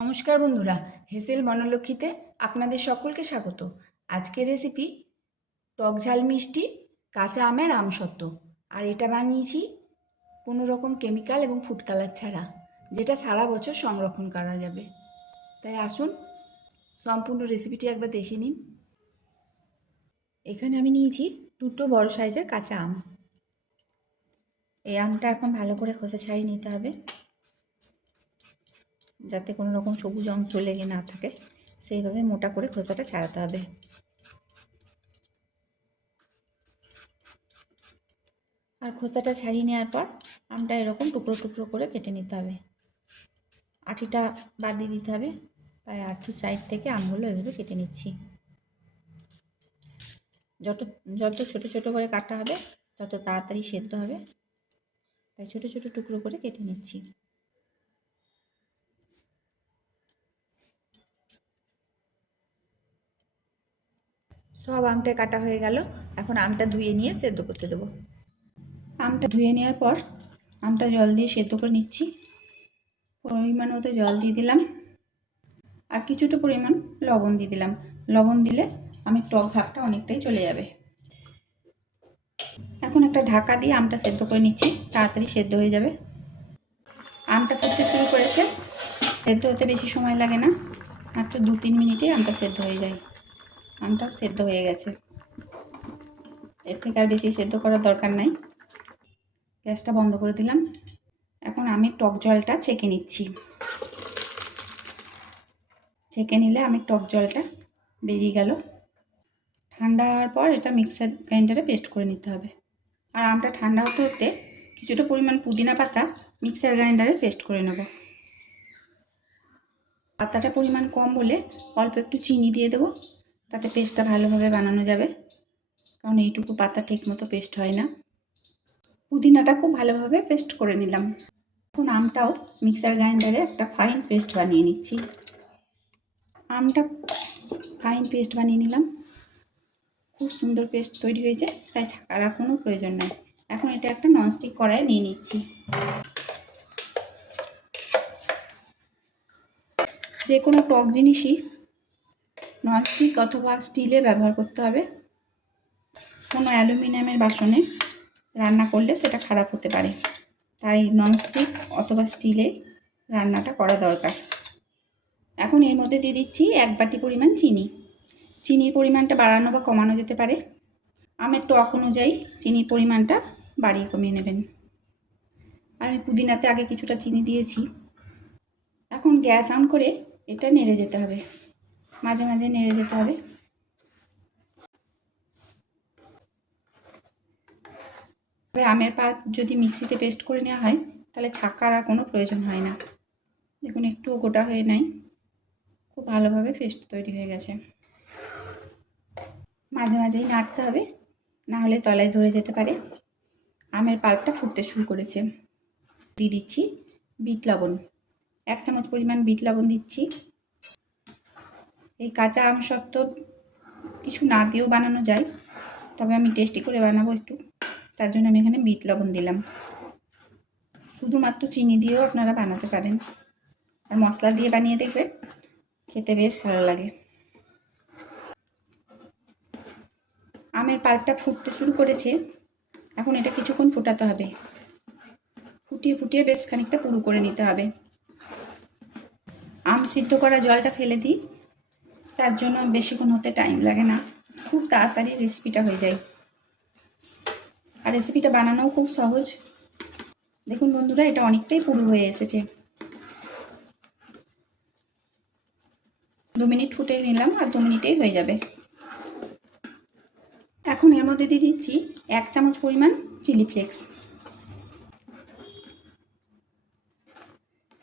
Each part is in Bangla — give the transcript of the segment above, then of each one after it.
নমস্কার বন্ধুরা, হেসেল বনলক্ষ্মীতে আপনাদের সকলকে স্বাগত। আজকের রেসিপি টক ঝাল মিষ্টি, কাঁচা আমের আমসত্ত্ব। আর এটা বানিয়েছি কোনো রকম কেমিক্যাল এবং ফুড কালার ছাড়া, যেটা সারা বছর সংরক্ষণ করা যাবে। তাই আসুন, সম্পূর্ণ রেসিপিটি একবার দেখে নিন। এখানে আমি নিয়েছি দুটো বড় সাইজের কাঁচা আম। এই আমটা এখন ভালো করে খোসা ছাড়িয়ে নিতে হবে। যাতে কোনো রকম সবুজ অংশ লেগে না থাকে, সেইভাবে মোটা করে খোসাটা ছাড়াতে হবে। আর খোসাটা ছাড়িয়ে নেওয়ার পর আমটা এরকম টুকরো টুকরো করে কেটে নিতে হবে। আঠিটা বাদ দিয়ে দিতে হবে, তাই আঠির সাইড থেকে আমগুলো এভাবে কেটে নিচ্ছি। যত যত ছোট ছোট করে কাটা হবে, তত তাড়াতাড়ি সেদ্ধ হবে, তাই ছোট ছোট টুকরো করে কেটে নিচ্ছি। সব আমটা কাটা হয়ে গেল। এখন আমটা ধুয়ে নিয়ে সেদ্ধ করতে দেবো। আমটা ধুয়ে নেওয়ার পর আমটা জল দিয়ে সেদ্ধ করে নিচ্ছি। পরিমাণ মতো জল দিয়ে দিলাম। আর কিছুটা পরিমাণ লবণ দিয়ে দিলাম। লবণ দিলে আমি টক ভাবটা অনেকটাই চলে যাবে। এখন একটা ঢাকা দিয়ে আমটা সেদ্ধ করে নিচ্ছি। তাড়াতাড়ি সেদ্ধ হয়ে যাবে। আমটা ফুটতে শুরু করেছে। সেদ্ধ হতে বেশি সময় লাগে না। মাত্র দু তিন মিনিটে আমটা সেদ্ধ হয়ে যায়। আমটা সেদ্ধ হয়ে গেছে। এর থেকে আর বেশি সেদ্ধ করার দরকার নাই। গ্যাসটা বন্ধ করে দিলাম। এখন আমি টক জলটা ছেঁকে নিচ্ছি। ছেঁকে নিলে আমি টক জলটা বেরিয়ে গেল। ঠান্ডা হওয়ার পর এটা মিক্সার গ্রাইন্ডারে পেস্ট করে নিতে হবে। আর আমটা ঠান্ডা হতে হতে কিছুটা পরিমাণ পুদিনা পাতা মিক্সার গ্রাইন্ডারে পেস্ট করে নেব। পাতাটা পরিমাণ কম বলে অল্প একটু চিনি দিয়ে দেবো। তাতে পেস্টটা ভালোভাবে বানানো যাবে। কারণ এইটুকু পাতা ঠিক মতো পেস্ট হয় না। পুদিনাটা খুব ভালোভাবে পেস্ট করে নিলাম। এখন আমটাও মিক্সার গ্রাইন্ডারে একটা ফাইন পেস্ট বানিয়ে নিচ্ছি। আমটা ফাইন পেস্ট বানিয়ে নিলাম। খুব সুন্দর পেস্ট তৈরি হয়েছে, তাই ছাকার কোনো প্রয়োজন নাই। এখন এটা একটা ননস্টিক কড়াই নিয়ে নিচ্ছি। যে কোনো টক জিনিসই ননস্টিক অথবা স্টিলে ব্যবহার করতে হবে। কোনো অ্যালুমিনিয়ামের বাসনে রান্না করলে সেটা খারাপ হতে পারে। তাই ননস্টিক অথবা স্টিলে রান্নাটা করা দরকার। এখন এর মধ্যে দিয়ে দিচ্ছি এক বাটি পরিমাণ চিনি। চিনির পরিমাণটা বাড়ানো বা কমানো যেতে পারে। আমের টক অনুযায়ী চিনির পরিমাণটা বাড়িয়ে কমিয়ে নেবেন। আর আমি পুদিনাতে আগে কিছুটা চিনি দিয়েছি। এখন গ্যাস অন করে এটা নেড়ে যেতে হবে। মাঝে মাঝে নেড়ে যেতে হবে। তবে আমের পাল্প যদি মিক্সিতে পেস্ট করে নেওয়া হয়, তাহলে ছাকার আর কোনো প্রয়োজন হয় না। দেখুন একটুও গোটা হয়ে নাই। খুব ভালোভাবে পেস্ট তৈরি হয়ে গেছে। মাঝে মাঝেই নাড়তে হবে, না হলে তলায় ধরে যেতে পারে। আমের পাল্পটা ফুটতে শুরু করেছে। দিয়ে দিচ্ছি বিট লবণ। এক চামচ পরিমাণ বিট লবণ দিচ্ছি। এই কাঁচা আম সত্ত্ব কিছু না দিয়েও বানানো যায়, তবে আমি টেস্টি করে বানাবো একটু। তার জন্য আমি এখানে বিট লবণ দিলাম। শুধুমাত্র চিনি দিয়েও আপনারা বানাতে পারেন। আর মশলা দিয়ে বানিয়ে দেখবেন, খেতে বেশ ভালো লাগে। আমের পাল্পটা ফুটতে শুরু করেছে। এখন এটা কিছুক্ষণ ফোটাতে হবে। ফুটিয়ে ফুটিয়ে বেশ খানিকটা পুরু করে নিতে হবে। আম সিদ্ধ করা জলটা ফেলে দিই। তার জন্য বেশিক্ষণ হতে টাইম লাগে না। খুব তাড়াতাড়ি রেসিপিটা হয়ে যায়। আর রেসিপিটা বানানোও খুব সহজ। দেখুন বন্ধুরা, এটা অনেকটাই পুরো হয়ে এসেছে। দু মিনিট ফুটে নিলাম আর দু মিনিটেই হয়ে যাবে। এখন এর মধ্যে দিয়ে দিচ্ছি এক চামচ পরিমাণ চিলি ফ্লেক্স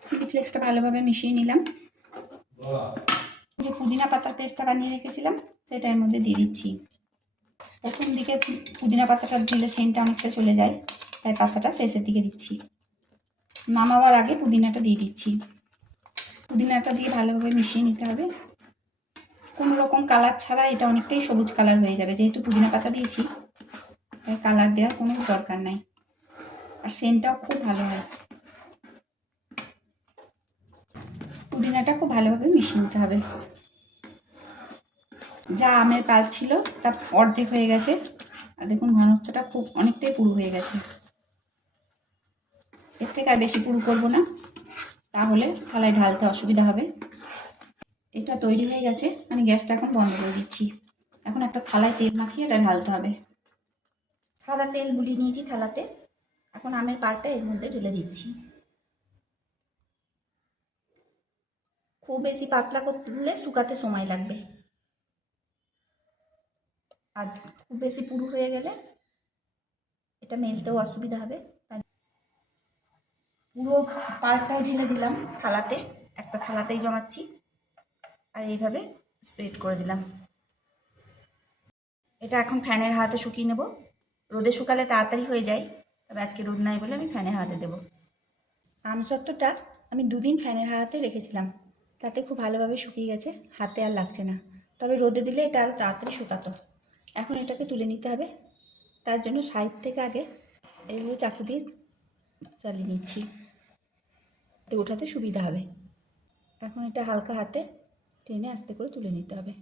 চিলি ফ্লেক্সটা ভালোভাবে মিশিয়ে নিলাম। যে পুদিনা পাতার পেস্টটা বানিয়ে রেখেছিলাম সেটা এর মধ্যে দিয়ে দিচ্ছি। প্রথম দিকে পুদিনা পাতাটা দিলে সেন্টটা অনেকটা চলে যায়, তাই পাতাটা শেষের দিকে দিচ্ছি। নামাবার আগে পুদিনাটা দিয়ে দিচ্ছি। পুদিনাটা দিয়ে ভালোভাবে মিশিয়ে নিতে হবে। কোনো রকম কালার ছাড়া এটা অনেকটাই সবুজ কালার হয়ে যাবে। যেহেতু পুদিনা পাতা দিয়েছি, তাই কালার দেওয়ার কোনো দরকার নাই। আর সেন্টটাও খুব ভালো হয়। পুদিনাটা খুব ভালোভাবে মিশিয়ে নিতে হবে। যা আমের পাল্প ছিল, তা অর্ধেক হয়ে গেছে। আর দেখুন, ঘনত্বটা খুব অনেকটাই পুরু হয়ে গেছে। এর থেকে আর বেশি পুরু করব না। তাহলে থালায় ঢালতে অসুবিধা হবে। এটা তৈরি হয়ে গেছে। আমি গ্যাসটা এখন বন্ধ করে দিচ্ছি। এখন একটা থালায় তেল মাখিয়ে এটা ঢালতে হবে। সাদা তেল গুলিয়ে নিয়েছি থালাতে। এখন আমের পাল্পটা এর মধ্যে ঢেলে দিচ্ছি। খুব বেশি পাতলা করলে শুকাতে সময় লাগবে। আর খুব বেশি পুরু হয়ে গেলে এটা মেলতেও অসুবিধা হবে। পুরো পাল্পটাই ঢেলে দিলাম থালাতে, একটা থালাতেই জমাচ্ছি আর এইভাবে স্প্রেড করে দিলাম। এটা এখন ফ্যানের হাতে শুকিয়ে নেব। রোদে শুকালে তাড়াতাড়ি হয়ে যায়, তবে আজকে রোদ নাই বলে আমি ফ্যানের হাতে দেবো। আমসত্ত্বটা আমি দুদিন ফ্যানের হাতে রেখেছিলাম। তাতে খুব ভালোভাবে শুকিয়ে গেছে, হাতে আর লাগছে না। তবে রোদে দিলে এটা আরও তাড়াতাড়ি শুকাতো। এখন এটাকে তুলে নিতে হবে। তার জন্য সাইড থেকে আগে এইভাবে চাকু দিয়ে চালিয়ে নিচ্ছি। ওঠাতে সুবিধা হবে। এখন এটা হালকা হাতে টেনে আস্তে করে তুলে নিতে হবে।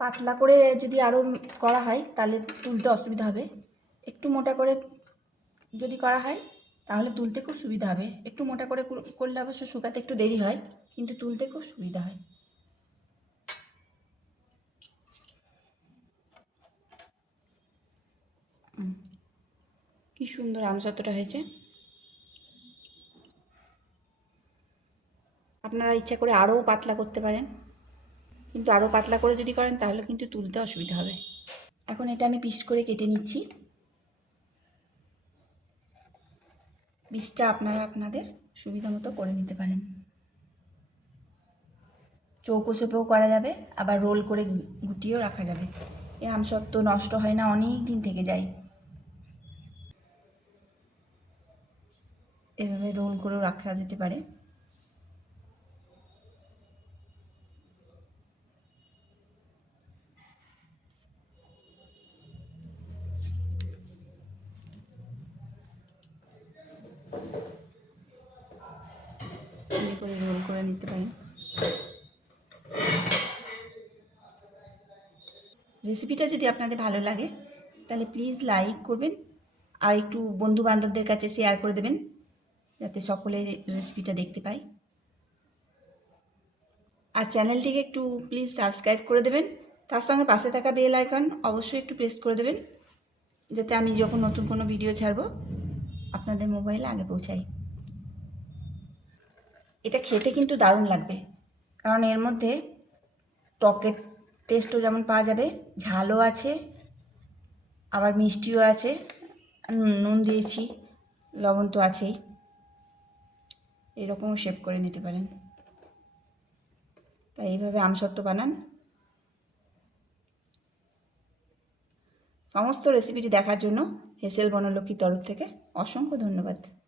পাতলা করে যদি আরও করা হয়, তাহলে তুলতে অসুবিধা হবে। একটু মোটা করে যদি করা হয় তাহলে তুলতে খুব সুবিধা হবে। একটু মোটা করে করলে অবশ্য শুকাতে একটু দেরি হয়, কিন্তু তুলতে খুব সুবিধা হয়। কি সুন্দর আমসত্বটা হয়েছে। আপনারা ইচ্ছা করে আরও পাতলা করতে পারেন। কিন্তু আরও পাতলা করে যদি করেন, তাহলে কিন্তু তুলতে অসুবিধা হবে। এখন এটা আমি পিস করে কেটে নিচ্ছি। পিসটা আপনারা আপনাদের সুবিধা মতো করে নিতে পারেন। চৌকো চোপেও করা যাবে, আবার রোল করে গুটিয়েও রাখা যাবে। এ আমসত্ত্ব নষ্ট হয় না, অনেক দিন থেকে যায়। এভাবে রোল করেও রাখা যেতে পারে। করে নিতে পারেন রেসিপিটা যদি আপনাদের ভালো লাগে, তাহলে প্লিজ লাইক করবেন আর একটু বন্ধু বান্ধবদের কাছে শেয়ার করে দেবেন, যাতে সকলে রেসিপিটা দেখতে পায়। আর চ্যানেলটিকে একটু প্লিজ সাবস্ক্রাইব করে দেবেন, তার সঙ্গে পাশে থাকা বেল আইকন অবশ্যই একটু প্রেস করে দেবেন, যাতে আমি যখন নতুন কোনো ভিডিও ছাড়বো, আপনাদের মোবাইলে আগে পৌঁছাই। এটা খেতে কিন্তু দারুণ লাগবে। কারণ এর মধ্যে টকের টেস্টও যেমন পাওয়া যাবে, ঝালও আছে, আবার মিষ্টিও আছে নুন দিয়েছি, লবণ তো আছেই। এরকমও শেপ করে নিতে পারেন। তাই এইভাবে আমসত্ত্ব বানান। সমস্ত রেসিপিটি দেখার জন্য হেসেল বনলক্ষ্মীর তরফ থেকে অসংখ্য ধন্যবাদ।